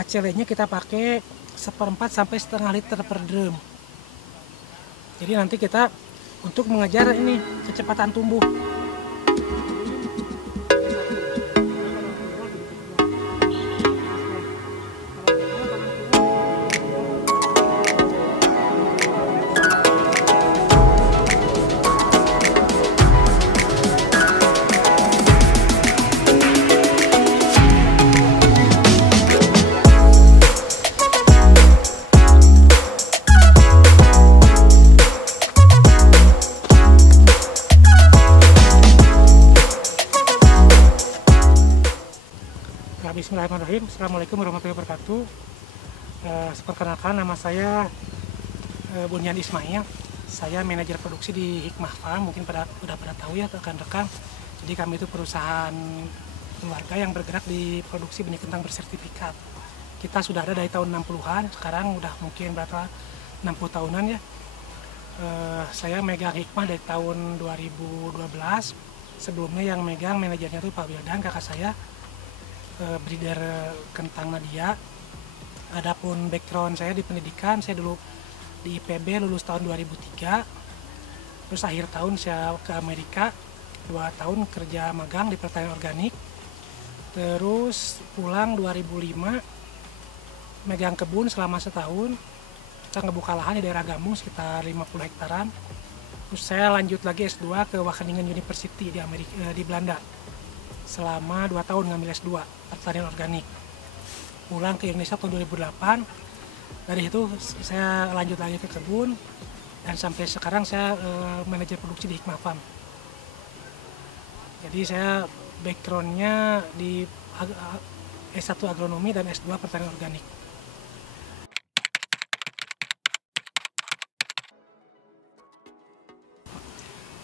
HCl-nya kita pakai 1/4 sampai setengah liter per drum. Jadi nanti kita untuk mengejar ini kecepatan tumbuh. Bismillahirrahmanirrahim. Assalamualaikum warahmatullahi wabarakatuh. Perkenalkan, nama saya Bunyan Ismail. Saya manajer produksi di Hikmah Farm. Mungkin udah pada tahu ya rekan-rekan. Jadi kami itu perusahaan keluarga yang bergerak di produksi benih kentang bersertifikat. Kita sudah ada dari tahun 60-an. Sekarang udah mungkin berapa 60 tahunan ya. Saya megang Hikmah dari tahun 2012. Sebelumnya yang megang manajernya itu Pak Wildan, kakak saya. Breeder kentang Nadia. Adapun background saya di pendidikan, saya dulu di IPB lulus tahun 2003. Terus akhir tahun saya ke Amerika 2 tahun kerja magang di pertanian organik. Terus pulang 2005 megang kebun selama setahun. Kita ngebuka lahan di daerah Gamung sekitar 50 hektaran. Terus saya lanjut lagi S2 ke Wageningen University di Amerika, di Belanda. Selama 2 tahun ngambil S2 pertanian organik. Pulang ke Indonesia tahun 2008. Dari itu saya lanjut lagi ke kebun dan sampai sekarang saya manajer produksi di Hikmah Farm. Jadi saya backgroundnya di S1 agronomi dan S2 pertanian organik.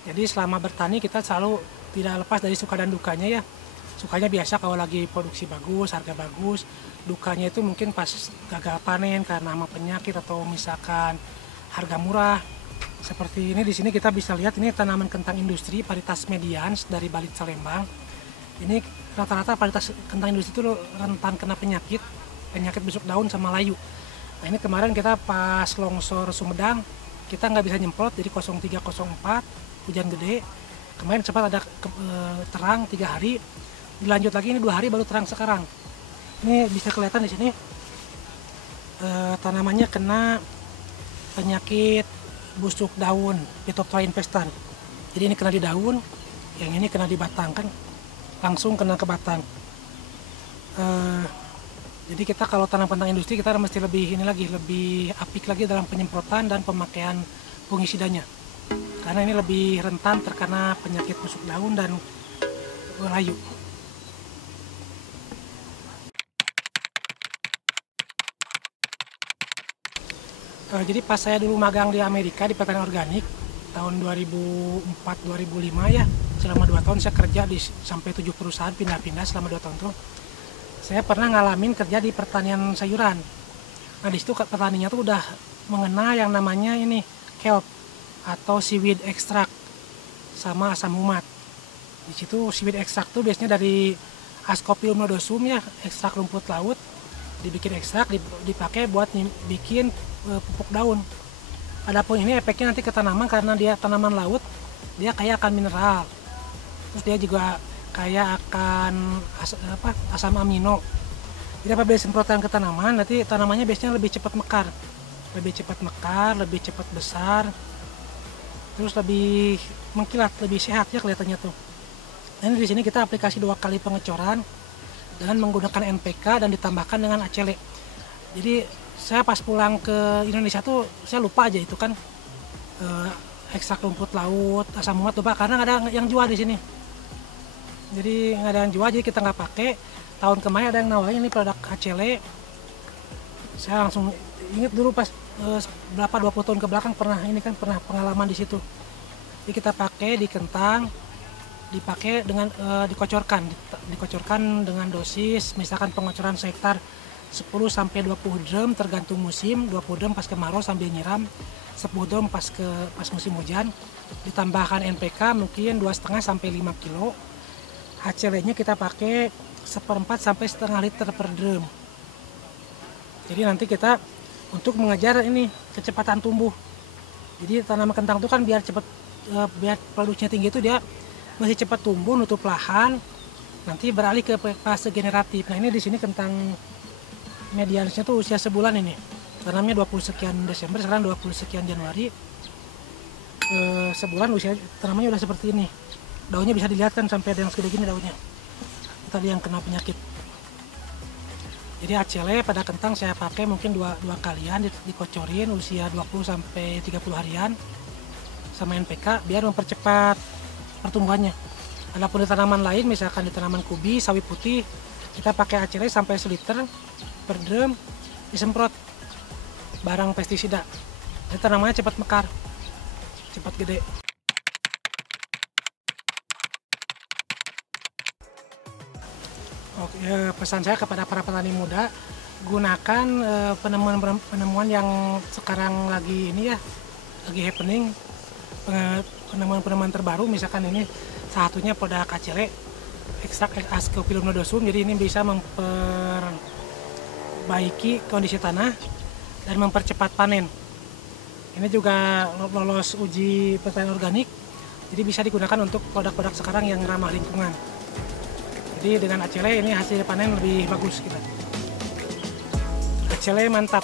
Jadi selama bertani kita selalu tidak lepas dari suka dan dukanya ya. Sukanya biasa kalau lagi produksi bagus, harga bagus. Dukanya itu mungkin pas gagal panen karena sama penyakit atau misalkan harga murah. Seperti ini di sini kita bisa lihat ini tanaman kentang industri varietas medians dari Balit Salembang. Ini rata-rata varietas kentang industri itu rentan kena penyakit busuk daun sama layu. Nah ini kemarin kita pas longsor Sumedang kita nggak bisa nyemprot, jadi 0304 hujan gede. Kemarin sempat ada terang 3 hari. Dilanjut lagi ini 2 hari baru terang sekarang. Ini bisa kelihatan di sini tanamannya kena penyakit busuk daun Phytophthora infestan. Jadi ini kena di daun, yang ini kena di batang, kan langsung kena ke batang. Jadi kita kalau tanam kentang industri kita mesti lebih apik lagi dalam penyemprotan dan pemakaian fungisidanya. Karena ini lebih rentan terkena penyakit busuk daun dan layu. Jadi pas saya dulu magang di Amerika di pertanian organik tahun 2004-2005 ya, selama 2 tahun saya kerja di sampai 7 perusahaan pindah-pindah selama 2 tahun tuh. Saya pernah ngalamin kerja di pertanian sayuran. Nah di situ petaninya tuh udah mengenal yang namanya ini kelp atau seaweed extract sama asam umat. Di situ seaweed extract tuh biasanya dari Ascopyllum nodosum ya, ekstrak rumput laut, dibikin ekstrak dipakai buat bikin pupuk daun. Adapun ini efeknya nanti ke tanaman karena dia tanaman laut, dia kaya akan mineral. Terus dia juga kaya akan asam amino. Jadi apabila semprotan ke tanaman, nanti tanamannya biasanya lebih cepat mekar, lebih cepat besar, terus lebih mengkilat, lebih sehat ya kelihatannya tuh. Ini di sini kita aplikasi 2 kali pengecoran dengan menggunakan NPK dan ditambahkan dengan HCl. Jadi saya pas pulang ke Indonesia tuh saya lupa aja itu kan ekstrak rumput laut, asam umat lupa karena nggak ada yang jual di sini. Jadi nggak ada yang jual, jadi kita nggak pakai. Tahun kemarin ada yang nawarin ini produk HCl. Saya langsung inget dulu pas berapa 20 tahun ke belakang pernah pengalaman di situ. Jadi kita pakai di kentang, dipakai dengan dikocorkan dengan dosis misalkan pengocoran sehektar 10-20 drum tergantung musim, 20 drum pas kemarau sambil nyiram, 10 drum pas musim hujan, ditambahkan NPK mungkin 2,5 sampai 5 kilo. HCl-nya kita pakai 1/4 sampai setengah liter per drum. Jadi nanti kita untuk mengejar ini kecepatan tumbuh. Jadi tanaman kentang itu kan biar cepat biar produksinya tinggi itu dia masih cepat tumbuh, nutup lahan, nanti beralih ke fase generatif. Nah ini di sini kentang medianisnya tuh usia sebulan ini. Tanamnya 20 sekian Desember, sekarang 20 sekian Januari. Sebulan usia tanamannya udah seperti ini. Daunnya bisa dilihat kan sampai ada yang segede gini daunnya. Tadi yang kena penyakit. Jadi ACL pada kentang saya pakai mungkin dua kalian dikocorin usia 20 sampai 30 harian sama NPK biar mempercepat pertumbuhannya. Adapun di tanaman lain misalkan di tanaman kubi, sawi putih, kita pakai ACL sampai seliter per drum disemprot barang pestisida. Jadi tanamannya cepat mekar, cepat gede. Oke, pesan saya kepada para petani muda, gunakan penemuan yang sekarang lagi ini ya, lagi happening, penemuan terbaru. Misalkan ini satunya Poda Kacele, ekstrak Ascophyllum nodosum. Jadi ini bisa memperbaiki kondisi tanah dan mempercepat panen. Ini juga lolos uji pertanian organik, jadi bisa digunakan untuk produk-produk sekarang yang ramah lingkungan. Jadi dengan ACL ini hasil panen lebih bagus kita. ACL mantap.